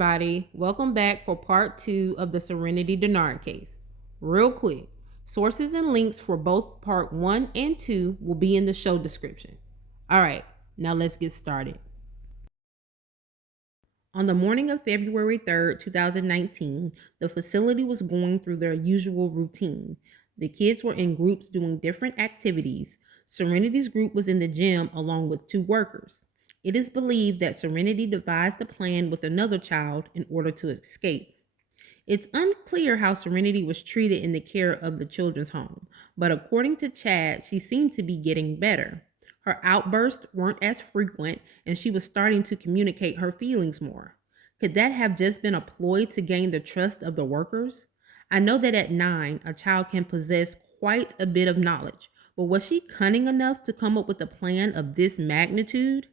everybody. Welcome back for part 2 of the Serenity Dennard case. Real quick, sources and links for both part 1 and 2 will be in the show description. All right, now let's get started. On the morning of February 3rd, 2019, the facility was going through their usual routine. The kids were in groups doing different activities. Serenity's group was in the gym along with 2 workers. It is believed that Serenity devised a plan with another child in order to escape. It's unclear how Serenity was treated in the care of the children's home, but according to Chad, she seemed to be getting better. Her outbursts weren't as frequent, and she was starting to communicate her feelings more. Could that have just been a ploy to gain the trust of the workers? I know that at 9, a child can possess quite a bit of knowledge, but was she cunning enough to come up with a plan of this magnitude?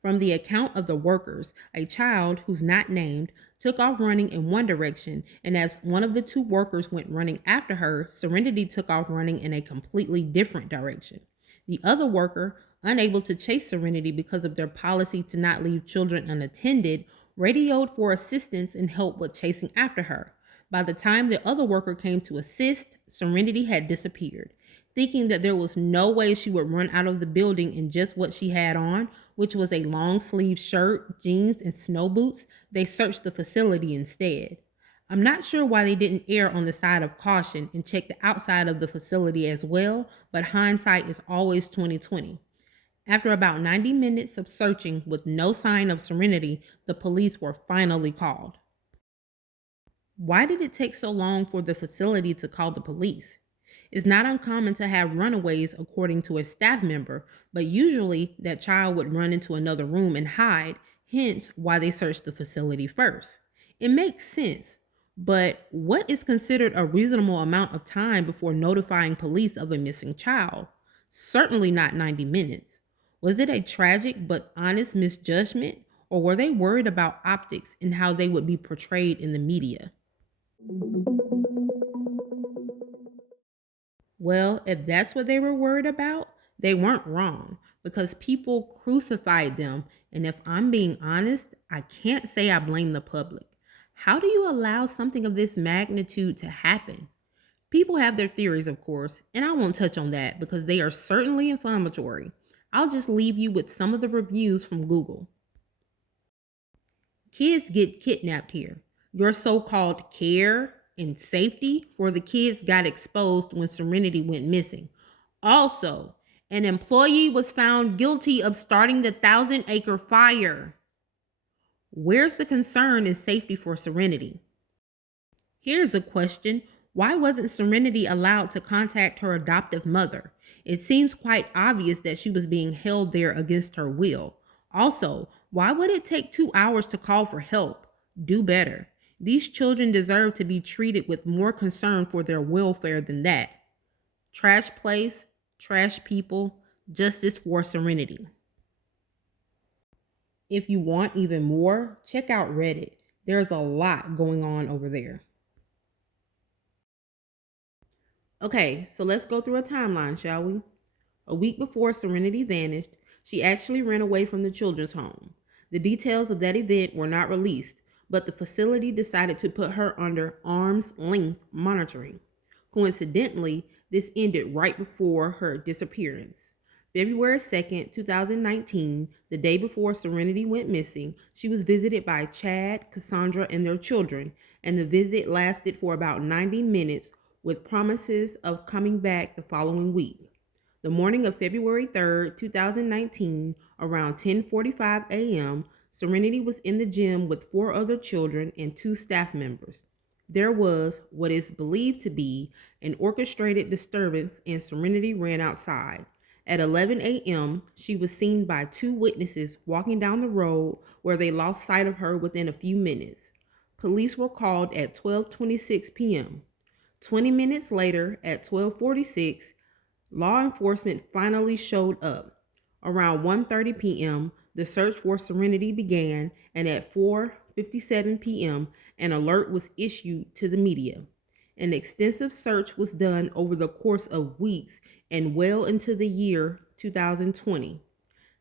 From the account of the workers, a child who's not named took off running in one direction, and as one of the 2 workers went running after her, Serenity took off running in a completely different direction. The other worker, unable to chase Serenity because of their policy to not leave children unattended, radioed for assistance and help with chasing after her. By the time the other worker came to assist, Serenity had disappeared. Thinking that there was no way she would run out of the building in just what she had on, which was a long sleeve shirt, jeans, and snow boots, they searched the facility instead. I'm not sure why they didn't err on the side of caution and check the outside of the facility as well, but hindsight is always 2020. After about 90 minutes of searching with no sign of Serenity, the police were finally called. Why did it take so long for the facility to call the police? It's not uncommon to have runaways, according to a staff member, but usually that child would run into another room and hide, hence why they searched the facility first. It makes sense, but what is considered a reasonable amount of time before notifying police of a missing child? Certainly not 90 minutes. Was it a tragic but honest misjudgment, or were they worried about optics and how they would be portrayed in the media? Well, if that's what they were worried about, they weren't wrong because people crucified them. And if I'm being honest, I can't say I blame the public. How do you allow something of this magnitude to happen? People have their theories, of course, and I won't touch on that because they are certainly inflammatory. I'll just leave you with some of the reviews from Google. Kids get kidnapped here. Your so-called care and safety for the kids got exposed when Serenity went missing. Also, an employee was found guilty of starting the 1,000-acre fire. Where's the concern and safety for Serenity? Here's a question. Why wasn't Serenity allowed to contact her adoptive mother? It seems quite obvious that she was being held there against her will. Also, why would it take 2 hours to call for help? Do better. These children deserve to be treated with more concern for their welfare than that. Trash place, trash people, justice for Serenity. If you want even more, check out Reddit. There's a lot going on over there. Okay, so let's go through a timeline, shall we? A week before Serenity vanished, she actually ran away from the children's home. The details of that event were not released, but the facility decided to put her under arm's length monitoring. Coincidentally, this ended right before her disappearance. February 2nd, 2019, the day before Serenity went missing, she was visited by Chad, Cassandra, and their children, and the visit lasted for about 90 minutes with promises of coming back the following week. The morning of February 3rd, 2019, around 10:45 a.m., Serenity was in the gym with 4 other children and 2 staff members. There was what is believed to be an orchestrated disturbance, and Serenity ran outside. At 11 a.m., she was seen by 2 witnesses walking down the road where they lost sight of her within a few minutes. Police were called at 12:26 p.m. 20 minutes later, at 12:46, law enforcement finally showed up. Around 1:30 p.m., the search for Serenity began, and at 4:57 p.m., an alert was issued to the media. An extensive search was done over the course of weeks and well into the year 2020.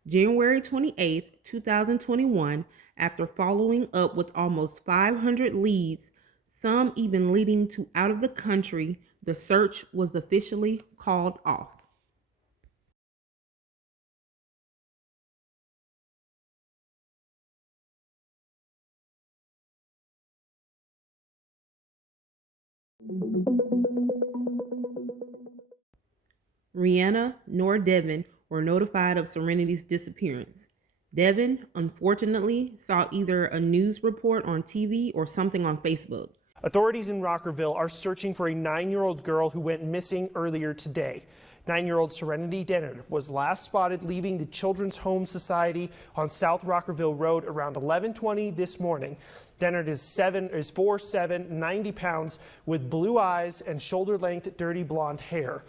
January 28th, 2021, after following up with almost 500 leads, some even leading to out of the country, the search was officially called off. Rihanna nor Devin were notified of Serenity's disappearance. Devin, unfortunately, saw either a news report on TV or something on Facebook. Authorities in Rockerville are searching for a 9-year-old girl who went missing earlier today. 9-year-old Serenity Dennard was last spotted leaving the Children's Home Society on South Rockerville Road around 11:20 this morning. Dennard is 4'7", 90 pounds, with blue eyes and shoulder-length dirty blonde hair.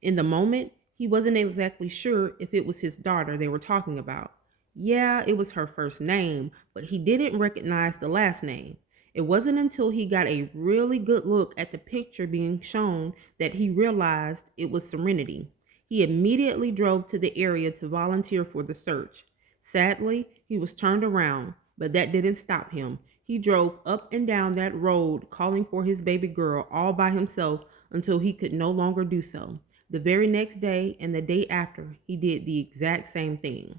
In the moment, he wasn't exactly sure if it was his daughter they were talking about. Yeah, it was her first name, but he didn't recognize the last name. It wasn't until he got a really good look at the picture being shown that he realized it was Serenity. He immediately drove to the area to volunteer for the search. Sadly, he was turned around, but that didn't stop him. He drove up and down that road calling for his baby girl all by himself until he could no longer do so. The very next day and the day after, he did the exact same thing.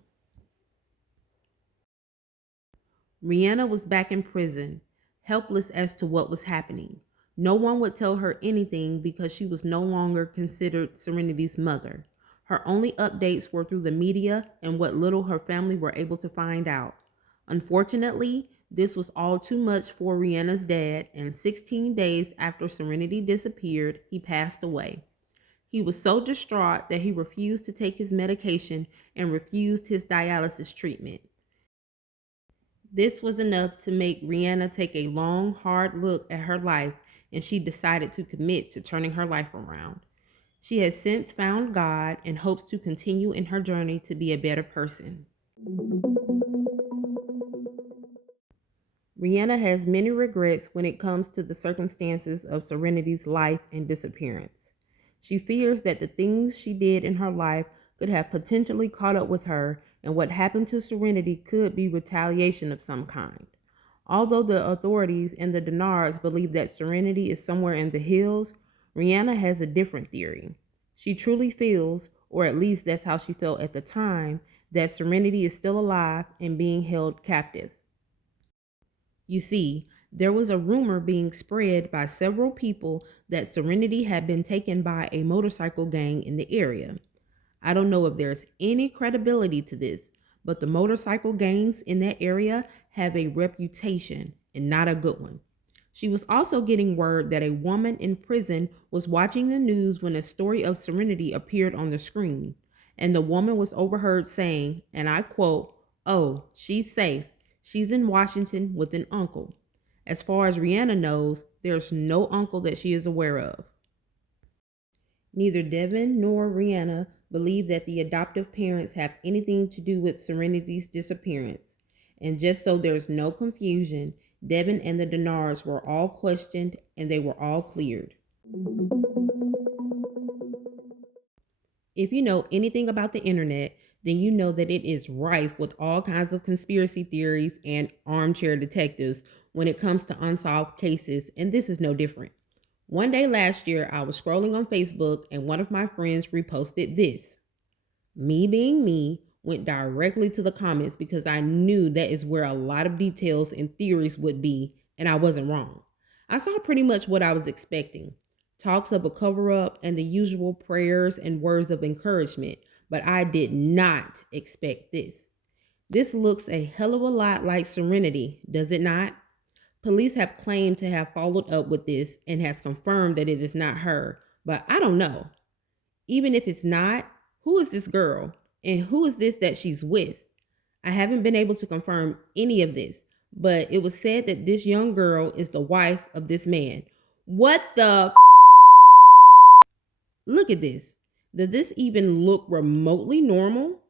Rihanna was back in prison, helpless as to what was happening. No one would tell her anything because she was no longer considered Serenity's mother. Her only updates were through the media and what little her family were able to find out. Unfortunately, this was all too much for Rihanna's dad, and 16 days after Serenity disappeared, he passed away. He was so distraught that he refused to take his medication and refused his dialysis treatment. This was enough to make Rihanna take a long, hard look at her life, and she decided to commit to turning her life around. She has since found God and hopes to continue in her journey to be a better person. Rihanna has many regrets when it comes to the circumstances of Serenity's life and disappearance. She fears that the things she did in her life could have potentially caught up with her, and what happened to Serenity could be retaliation of some kind. Although the authorities and the Dennards believe that Serenity is somewhere in the hills, Rihanna has a different theory. She truly feels, or at least that's how she felt at the time, that Serenity is still alive and being held captive. You see, there was a rumor being spread by several people that Serenity had been taken by a motorcycle gang in the area. I don't know if there's any credibility to this, but the motorcycle gangs in that area have a reputation, and not a good one. She was also getting word that a woman in prison was watching the news when a story of Serenity appeared on the screen, and the woman was overheard saying, and I quote, "Oh, she's safe. She's in Washington with an uncle." As far as Rihanna knows, there's no uncle that she is aware of. Neither Devin nor Rihanna believe that the adoptive parents have anything to do with Serenity's disappearance. And just so there's no confusion, Devin and the Dennards were all questioned and they were all cleared. If you know anything about the internet, then you know that it is rife with all kinds of conspiracy theories and armchair detectives when it comes to unsolved cases, and this is no different. One day last year, I was scrolling on Facebook and one of my friends reposted this. Me being me, went directly to the comments because I knew that is where a lot of details and theories would be, and I wasn't wrong. I saw pretty much what I was expecting. Talks of a cover-up and the usual prayers and words of encouragement, but I did not expect this. This looks a hell of a lot like Serenity, does it not? Police have claimed to have followed up with this and has confirmed that it is not her, but I don't know. Even if it's not, who is this girl? And who is this that she's with? I haven't been able to confirm any of this, but it was said that this young girl is the wife of this man. What the? Look at this. Does this even look remotely normal?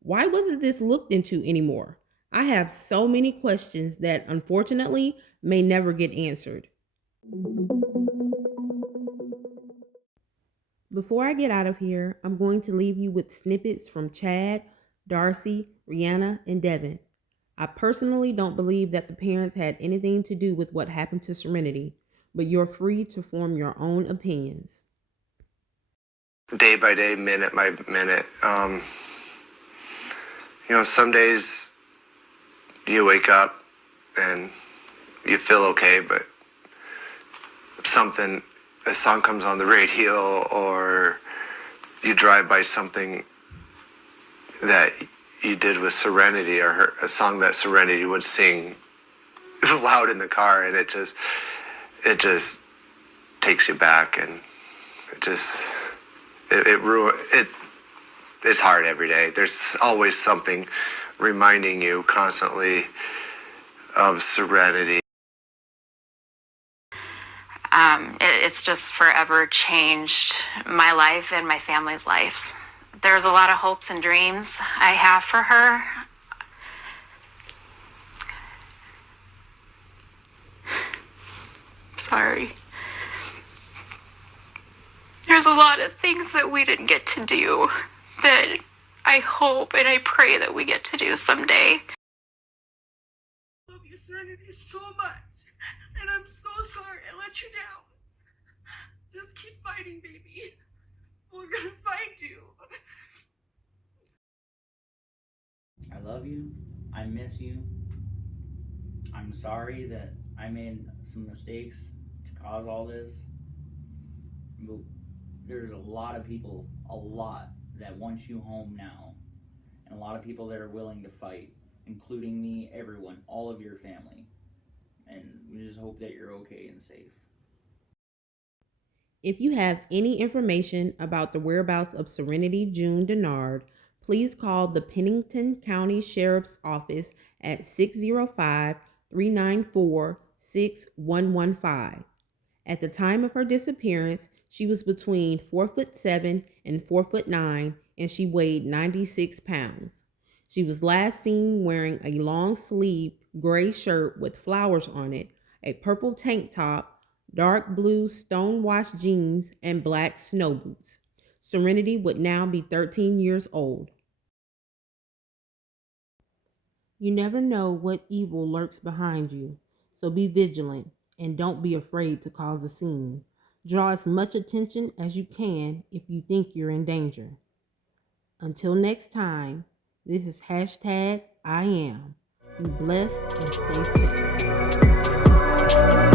Why wasn't this looked into anymore? I have so many questions that unfortunately may never get answered. Before I get out of here, I'm going to leave you with snippets from Chad, Darcy, Rihanna, and Devin. I personally don't believe that the parents had anything to do with what happened to Serenity, but you're free to form your own opinions. Day by day, minute by minute. Some days you wake up and you feel okay, but a song comes on the radio, or you drive by something that you did with Serenity, or a song that Serenity would sing loud in the car, and it just takes you back, and it's hard every day. There's always something reminding you constantly of Serenity. It's just forever changed my life and my family's lives. There's a lot of hopes and dreams I have for her. Sorry. There's a lot of things that we didn't get to do that I hope and I pray that we get to do someday. I love you, Serenity, so much. And I'm so sorry I let you down. Just keep fighting, baby. We're gonna find you. I love you. I miss you. I'm sorry that I made some mistakes to cause all this. But there's a lot of people, that want you home now. And a lot of people that are willing to fight, including me, everyone, all of your family. And we just hope that you're okay and safe. If you have any information about the whereabouts of Serenity June Dennard, please call the Pennington County Sheriff's Office at 605-394-6115. At the time of her disappearance, she was between 4'7" and 4'9", and she weighed 96 pounds. She was last seen wearing a long-sleeved gray shirt with flowers on it, a purple tank top, dark blue stone-washed jeans, and black snow boots. Serenity would now be 13 years old. You never know what evil lurks behind you, so be vigilant and don't be afraid to cause a scene. Draw as much attention as you can if you think you're in danger. Until next time, this is #IAM. Be blessed and stay safe.